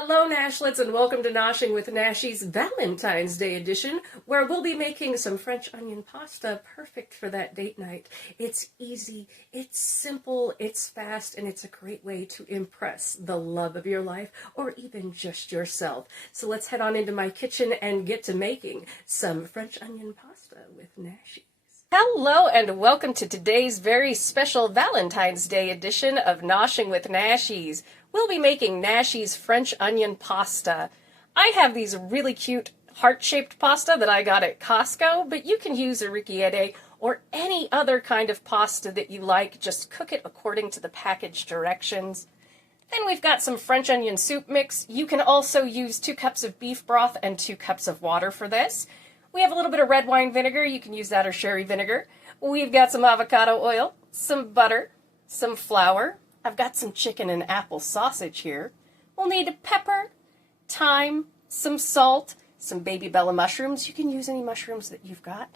Hello, Nashlets, and welcome to Noshing with Nashies Valentine's Day edition, where we'll be making some French onion pasta perfect for that date night. It's easy, it's simple, it's fast, and it's a great way to impress the love of your life or even just yourself. So let's head on into my kitchen and get to making some French onion pasta with Nashies. Hello and welcome to today's very special Valentine's Day edition of Noshing with Nashies. We'll be making Nashies French onion pasta. I have these really cute heart-shaped pasta that I got at Costco, but you can use a ricciette or any other kind of pasta that you like. Just cook it according to the package directions. Then we've got some French onion soup mix. You can also use 2 cups of beef broth and 2 cups of water for this. We have a little bit of red wine vinegar. You can use that or sherry vinegar. We've got some avocado oil, some butter, some flour. I've got some chicken and apple sausage here. We'll need pepper, thyme, some salt, some baby bella mushrooms. You can use any mushrooms that you've got.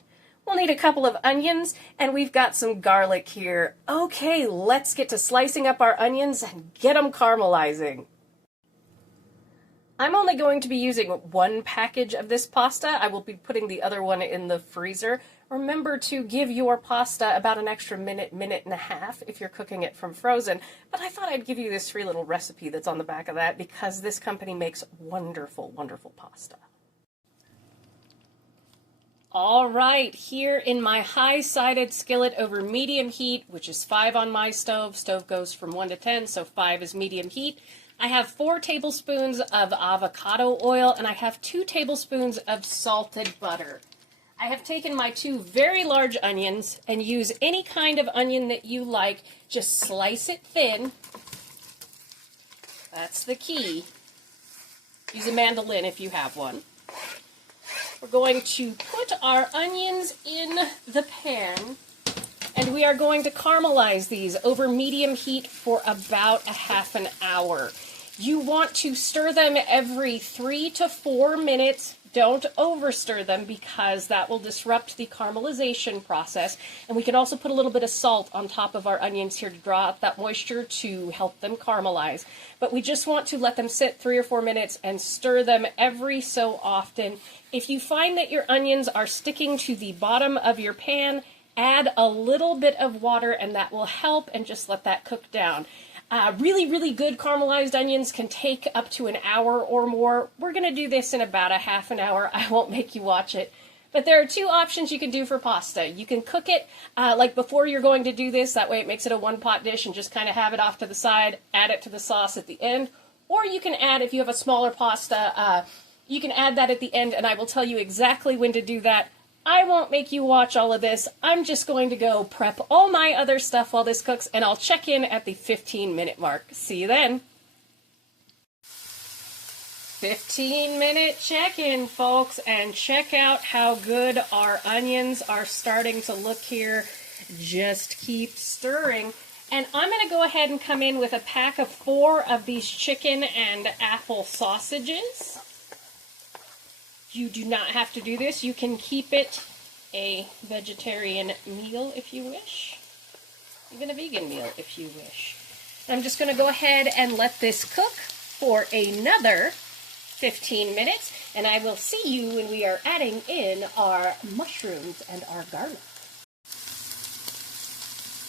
We'll need a couple of onions, and we've got some garlic here. Okay, let's get to slicing up our onions and get them caramelizing. I'm only going to be using 1 package of this pasta. I will be putting the other one in the freezer. Remember to give your pasta about an extra minute and a half if you're cooking it from frozen. But I thought I'd give you this free little recipe that's on the back of that because this company makes wonderful, wonderful pasta. All right, here in my high-sided skillet over medium heat, which is 5 on my stove. Stove goes from 1 to 10, so 5 is medium heat. I have 4 tablespoons of avocado oil, and I have 2 tablespoons of salted butter. I have taken my 2 very large onions, and use any kind of onion that you like. Just slice it thin. That's the key. Use a mandolin if you have one. We're going to put our onions in the pan, and we are going to caramelize these over medium heat for about a half an hour. You want to stir them every 3 to 4 minutes. Don't overstir them because that will disrupt the caramelization process. And we can also put a little bit of salt on top of our onions here to draw out that moisture to help them caramelize. But we just want to let them sit 3 or 4 minutes and stir them every so often. If you find that your onions are sticking to the bottom of your pan, add a little bit of water and that will help, and just let that cook down. Really, really good caramelized onions can take up to an hour or more. We're going to do this in about a half an hour. I won't make you watch it. But there are 2 options you can do for pasta. You can cook it like before you're going to do this. That way it makes it a 1-pot dish and just kind of have it off to the side, add it to the sauce at the end. Or you can add, if you have a smaller pasta, you can add that at the end, and I will tell you exactly when to do that. I won't make you watch all of this. I'm just going to go prep all my other stuff while this cooks, and I'll check in at the 15-minute mark. See you then. 15-minute check-in, folks, and check out how good our onions are starting to look here. Just keep stirring. And I'm going to go ahead and come in with a pack of 4 of these chicken and apple sausages. You do not have to do this. You can keep it a vegetarian meal if you wish, even a vegan meal if you wish. I'm just going to go ahead and let this cook for another 15 minutes, and I will see you when we are adding in our mushrooms and our garlic.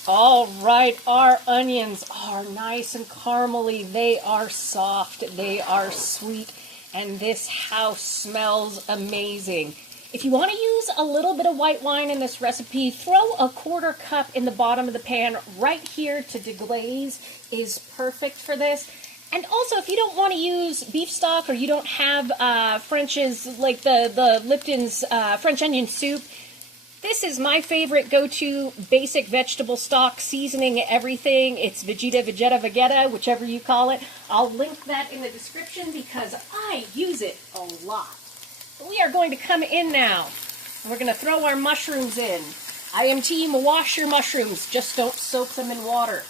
All right, our onions are nice and caramely. They are soft. They are sweet. And this house smells amazing. If you want to use a little bit of white wine in this recipe, throw a 1/4 cup in the bottom of the pan right here to deglaze is perfect for this. And also, if you don't want to use beef stock or you don't have French's, like the Lipton's French onion soup, this is my favorite go-to basic vegetable stock, seasoning everything. It's Vegeta, whichever you call it. I'll link that in the description because I use it a lot. We are going to come in now. We're going to throw our mushrooms in. I am team wash your mushrooms, just don't soak them in water.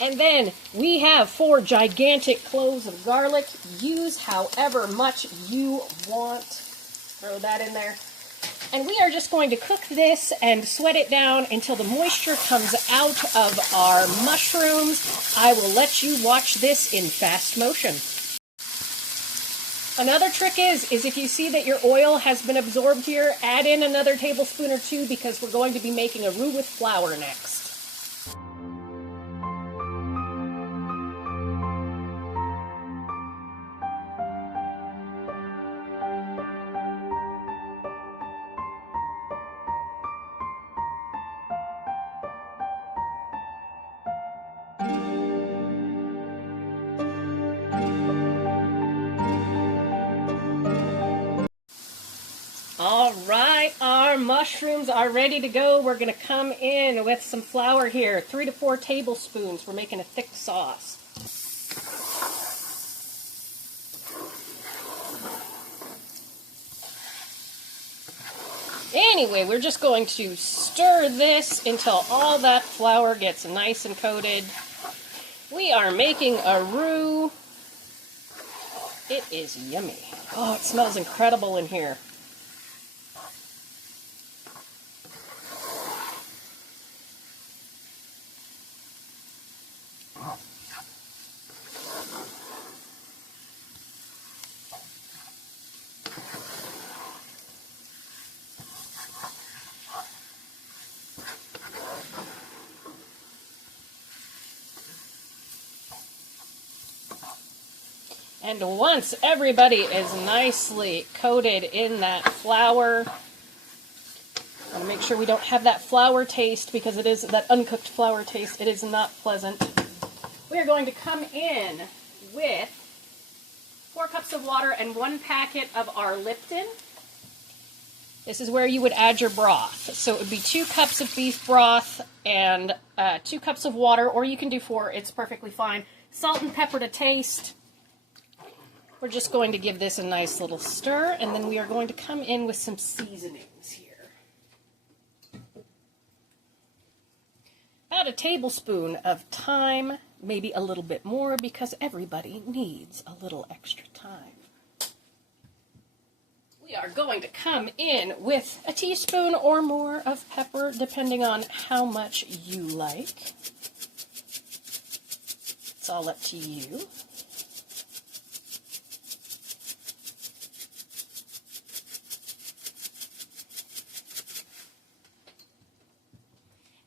And then we have 4 gigantic cloves of garlic. Use however much you want. Throw that in there. And we are just going to cook this and sweat it down until the moisture comes out of our mushrooms. I will let you watch this in fast motion. Another trick is if you see that your oil has been absorbed here, add in another tablespoon or two because we're going to be making a roux with flour next. All right, our mushrooms are ready to go. We're going to come in with some flour here, 3 to 4 tablespoons. We're making a thick sauce. Anyway, we're just going to stir this until all that flour gets nice and coated. We are making a roux. It is yummy. Oh, it smells incredible in here. And once everybody is nicely coated in that flour, I want to make sure we don't have that flour taste because it is that uncooked flour taste. It is not pleasant. We are going to come in with 4 cups of water and 1 packet of our Lipton. This is where you would add your broth. So it would be 2 cups of beef broth and 2 cups of water, or you can do 4. It's perfectly fine. Salt and pepper to taste. We're just going to give this a nice little stir, and then we are going to come in with some seasonings here. About a tablespoon of thyme, maybe a little bit more because everybody needs a little extra thyme. We are going to come in with a teaspoon or more of pepper, depending on how much you like. It's all up to you.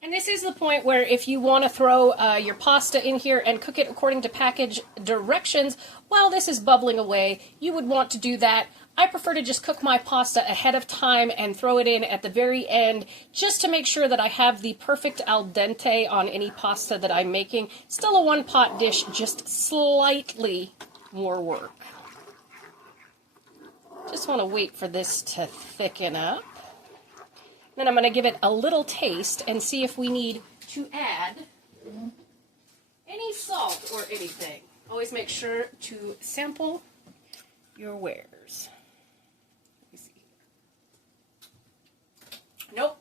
And this is the point where if you want to throw your pasta in here and cook it according to package directions while this is bubbling away, you would want to do that. I prefer to just cook my pasta ahead of time and throw it in at the very end just to make sure that I have the perfect al dente on any pasta that I'm making. Still a one-pot dish, just slightly more work. Just want to wait for this to thicken up. Then I'm going to give it a little taste and see if we need to add any salt or anything. Always make sure to sample your wares. Let me see. Nope.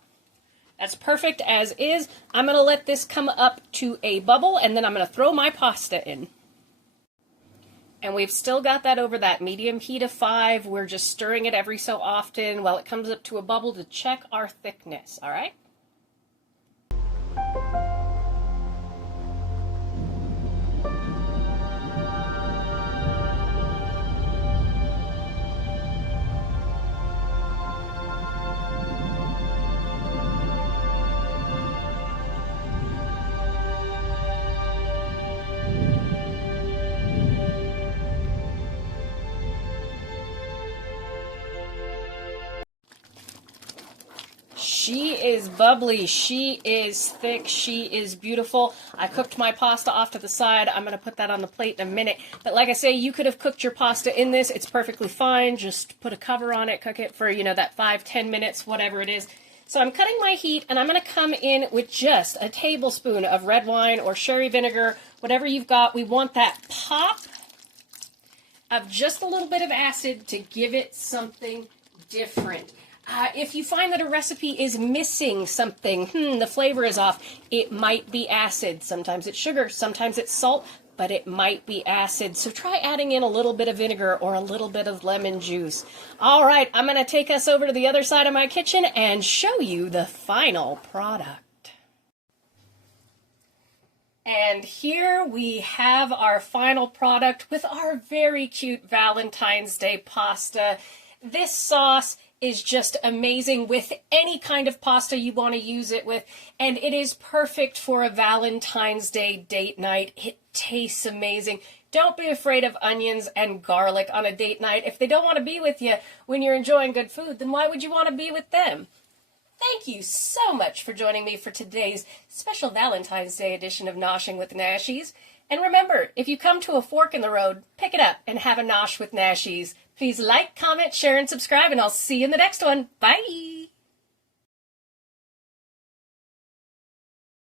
That's perfect as is. I'm going to let this come up to a bubble, and then I'm going to throw my pasta in. And we've still got that over that medium heat of 5. We're just stirring it every so often while it comes up to a bubble to check our thickness, all right? She is bubbly, she is thick, she is beautiful. I cooked my pasta off to the side. I'm going to put that on the plate in a minute. But like I say, you could have cooked your pasta in this. It's perfectly fine. Just put a cover on it, cook it for, that 5-10 minutes, whatever it is. So I'm cutting my heat, and I'm going to come in with just a tablespoon of red wine or sherry vinegar, whatever you've got. We want that pop of just a little bit of acid to give it something different. If you find that a recipe is missing something, the flavor is off, it might be acid. Sometimes it's sugar, sometimes it's salt, but it might be acid. So try adding in a little bit of vinegar or a little bit of lemon juice. All right, I'm going to take us over to the other side of my kitchen and show you the final product. And here we have our final product with our very cute Valentine's Day pasta. This sauce is just amazing with any kind of pasta you want to use it with, and it is perfect for a Valentine's Day date night. It tastes amazing. Don't be afraid of onions and garlic on a date night. If they don't want to be with you when you're enjoying good food, then why would you want to be with them? Thank you so much for joining me for today's special Valentine's Day edition of Noshing with Nashies. And remember, if you come to a fork in the road, pick it up and have a nosh with Nashies. Please like, comment, share, and subscribe, and I'll see you in the next one. Bye!